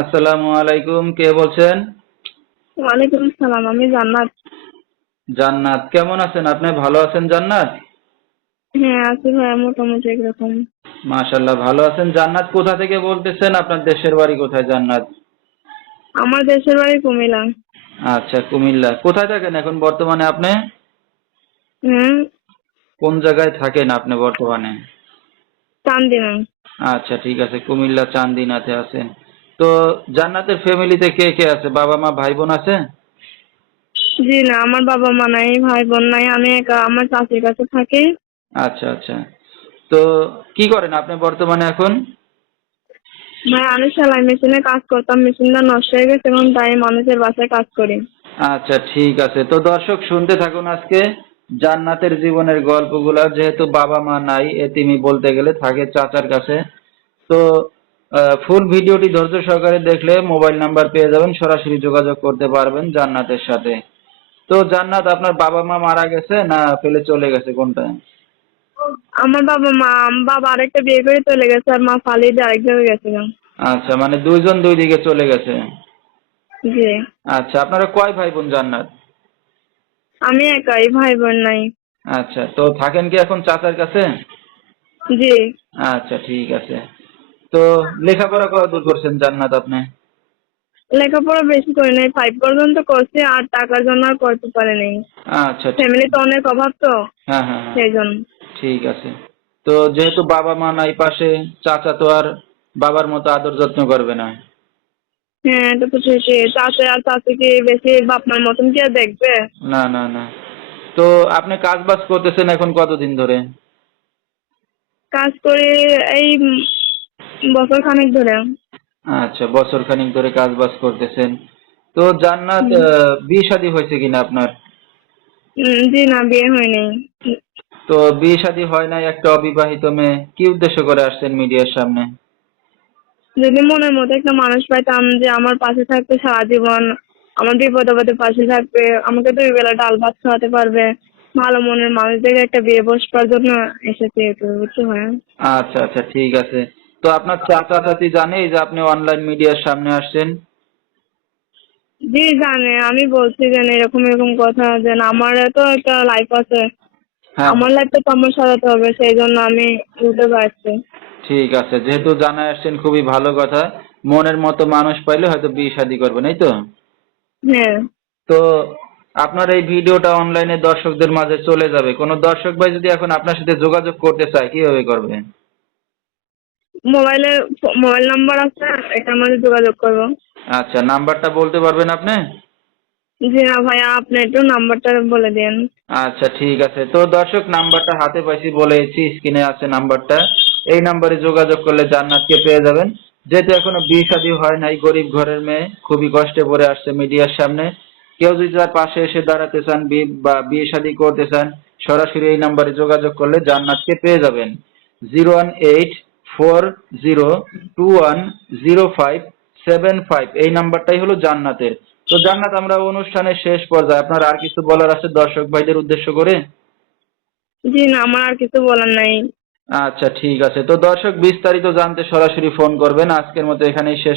আসসালামু আলাইকুম কে বলছেন? ওয়ালাইকুম সালাম আমি জান্নাত। জান্নাত কেমন আছেন? আপনি ভালো আছেন জান্নাত? হ্যাঁ আছি ভাইয়া মোটামুটি একরকম মাশাল্লাহ ভালো আছেন জান্নাত? কোথা থেকে বলতেছেন? আপনার দেশের বাড়ি কোথায় জান্নাত? আমার দেশের বাড়ি কুমিল্লা। আচ্ছা কুমিল্লা। কোথায় থাকেন এখন বর্তমানে আপনি? হুম? কোন জায়গায় থাকেন আপনি বর্তমানে? চান্দিনা আচ্ছা ঠিক আছে কুমিল্লা চান্দিনাতে আছেন। তো জান্নাতের ফ্যামিলিতে কে কে আছে? বাবা মা ভাই বোন আছে? জি না আমার বাবা মা নাই ভাই বোন নাই আমি একা আমার চাচির কাছে থাকি। আচ্ছা আচ্ছা। তো কি করেন আপনি বর্তমানে এখন? ভাই আমি সেলাই মেশিনে কাজ করতাম মেশিনটা নষ্ট হয়ে গেছে এখন তাই মানুষের বাসায় কাজ করি। আচ্ছা ঠিক আছে। তো দর্শক শুনতে থাকুন আজকে জান্নাতের জীবনের গল্পগুলা। যেহেতু বাবা মা নাই এতিমি বলতে গেলে থাকে চাচার কাছে। তো ফুল ভিডিওটি ধৈর্য সহকারে দেখলে মোবাইল নাম্বার পেয়ে যাবেন সরাসরি যোগাযোগ করতে পারবেন জান্নাতের সাথে। তো জান্নাত আপনার বাবা মা মারা গেছে না ফেলে চলে গেছে? কোনটা? আমার বাবা মা বাবা আরেকটা বিয়ে করে চলে গেছে আর মা পালিয়ে দিয়ে আরেক জায়গায় গেছে আচ্ছা মানে দুইজন দুই দিকে চলে গেছে? জি। আচ্ছা আপনারা কয় ভাই বোন জান্নাত? আমি একাই ভাই বোন নাই। আচ্ছা তো থাকেন কি এখন চাচার কাছে? জি। আচ্ছা ঠিক আছে। তো লেখাপড়া কত দূর করছেন জান্নাত আপনি? লেখাপড়া বেশি করি নাই ফাইভ পর্যন্ত করছি আর টাকার জন্য আর করতে পারি নাই। আচ্ছা ফ্যামিলি তো অনেক অভাব তো হ্যাঁ হ্যাঁ হ্যাঁ। সেই জন্য। ঠিক আছে। তো যেহেতু বাবা মা নাই পাশে চাচা তো আর বাবার মতো আদর যত্ন করবে না। হ্যাঁ এটা তো ঠিকই। চাচা আর চাচিকে বেশি বাপমার মতন কি আর দেখবে? না না না। তো আপনি কাজ বাজ করতেছেন এখন কতদিন ধরে? কাজ করে এই বছর খানেক ধরে। আচ্ছা বছর খানিক ধরে কাজ বাজ করতেছেন। তো জান্নাত বিয়ে শাদী হয়েছে কিনা আপনার? জি না বিয়ে হয়নি। তো বিয়ে শাদী হয় নাই একটা অবিবাহিত মেয়ে। কি উদ্দেশ্য করে আসছেন মিডিয়ার সামনে? যদি মনের মতো একটা মানুষ পাইতাম যে আমার পাশে থাকবে সারা জীবন আমার বিপদ আপদে পাশে থাকবে আমাকে দুই বেলা ডাল ভাত খাওয়াতে পারবে ভালো মনের মানুষদের একটা বিয়ে বসবার জন্য এসেছি একটু বুঝতে হয়। আচ্ছা আচ্ছা ঠিক আছে। তো আপনার চাচা চাচি জানে যে আপনি অনলাইন মিডিয়ার সামনে আসছেন? জি জানে। আমি বলছি যে এরকম এরকম কথা যে আমার তো একটা লাইফ আছে। হ্যাঁ। আমার লাইফটা তো আমার সাজাতে হবে সেই জন্য আমি ইউটিউবে আসছি ঠিক আছে যেহেতু জানা আসছেন খুবই ভালো কথা। মনের মতো মানুষ পাইলে হয়তো বিয়ে শাদী করবেন এই তো? হ্যাঁ। তো আপনার এই ভিডিওটা অনলাইনে দর্শকদের মাঝে চলে যাবে। কোনো দর্শক ভাই যদি এখন আপনার সাথে যোগাযোগ করতে চায় কীভাবে করবে? মোবাইলে মোবাইল নাম্বার আছে এটার মধ্যে যোগাযোগ করব। আচ্ছা নাম্বারটা বলতে পারবেন আপনি? জি না ভাইয়া আপনি একটু নাম্বারটা বলে দিন আচ্ছা ঠিক আছে। তো দর্শক নাম্বারটা হাতে পাইছি বলেছি স্ক্রিনে আছে নাম্বারটা। এই নাম্বারে যোগাযোগ করলে জান্নাতকে পেয়ে যাবেন। যেহেতু এখনও বিয়ে শাদী হয় নাই গরিব ঘরের মেয়ে খুবই কষ্টে পড়ে আসছে মিডিয়ার সামনে। কেউ যদি তার পাশে এসে দাঁড়াতে চান বি- বা বিয়ে শাদী করতে চান সরাসরি এই নাম্বারে যোগাযোগ করলে জান্নাতকে পেয়ে যাবেন। Zero one eight four zero two one zero five seven five এই নাম্বারটাই হলো জান্নাতের। তো জান্নাত আমরা অনুষ্ঠানের শেষ পর্যায়ে। আপনার আর কিছু বলার আছে দর্শক ভাইদের উদ্দেশ্য করে? জি না আমার আর কিছু বলার নাই। আচ্ছা ঠিক আছে। তো দর্শক বিস্তারিত জানতে সরাসরি ফোন করবেন। আজকের মতো এখানেই শেষ